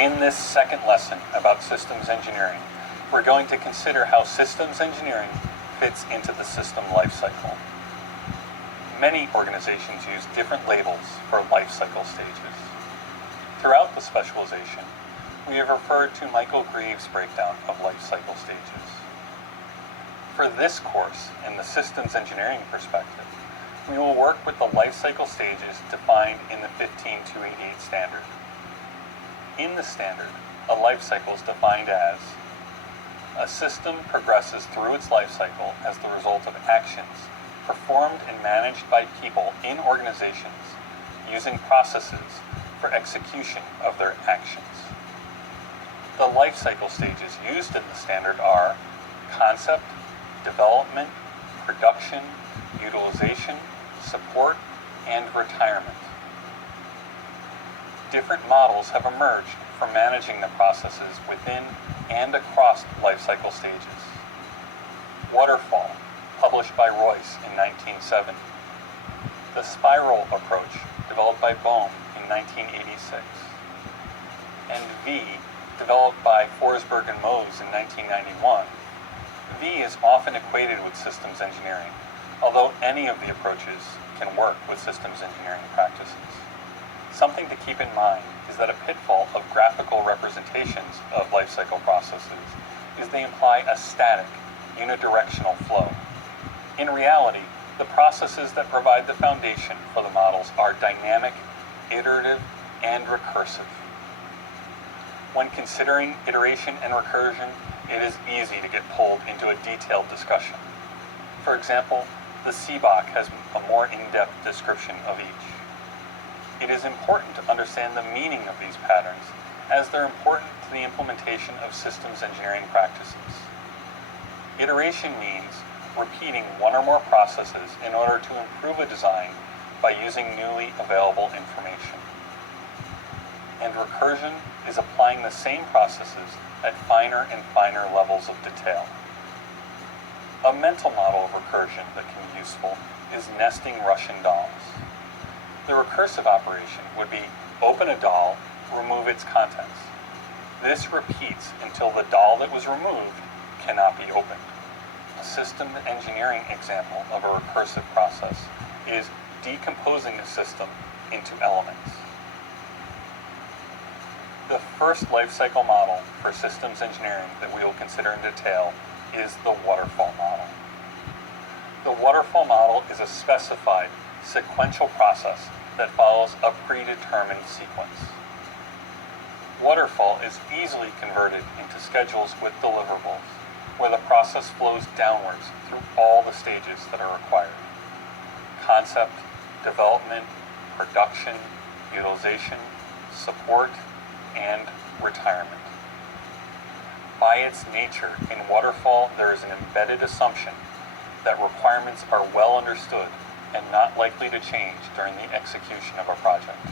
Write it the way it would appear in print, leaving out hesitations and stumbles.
In this second lesson about systems engineering, we're going to consider how systems engineering fits into the system lifecycle. Many organizations use different labels for lifecycle stages. Throughout the specialization, we have referred to Michael Greaves' breakdown of lifecycle stages. For this course, in the systems engineering perspective, we will work with the lifecycle stages defined in the 15288 standard. In the standard, a lifecycle is defined as a system progresses through its lifecycle as the result of actions performed and managed by people in organizations using processes for execution of their actions. The lifecycle stages used in the standard are concept, development, production, utilization, support, and retirement. Different models have emerged for managing the processes within and across lifecycle stages. Waterfall, published by Royce in 1970. The spiral approach, developed by Bohm in 1986. And V, developed by Forsberg and Mohs in 1991. V is often equated with systems engineering, although any of the approaches can work with systems engineering practices. Something to keep in mind is that a pitfall of graphical representations of lifecycle processes is they imply a static, unidirectional flow. In reality, the processes that provide the foundation for the models are dynamic, iterative, and recursive. When considering iteration and recursion, it is easy to get pulled into a detailed discussion. For example, the CBOC has a more in-depth description of each. It is important to understand the meaning of these patterns, as they're important to the implementation of systems engineering practices. Iteration means repeating one or more processes in order to improve a design by using newly available information. And recursion is applying the same processes at finer and finer levels of detail. A mental model of recursion that can be useful is nesting Russian dolls. The recursive operation would be open a doll, remove its contents. This repeats until the doll that was removed cannot be opened. A system engineering example of a recursive process is decomposing a system into elements. The first lifecycle model for systems engineering that we will consider in detail is the waterfall model. The waterfall model is a specified sequential process that follows a predetermined sequence. Waterfall is easily converted into schedules with deliverables, where the process flows downwards through all the stages that are required: concept, development, production, utilization, support, and retirement. By its nature, in waterfall, there is an embedded assumption that requirements are well understood and not likely to change during the execution of a project.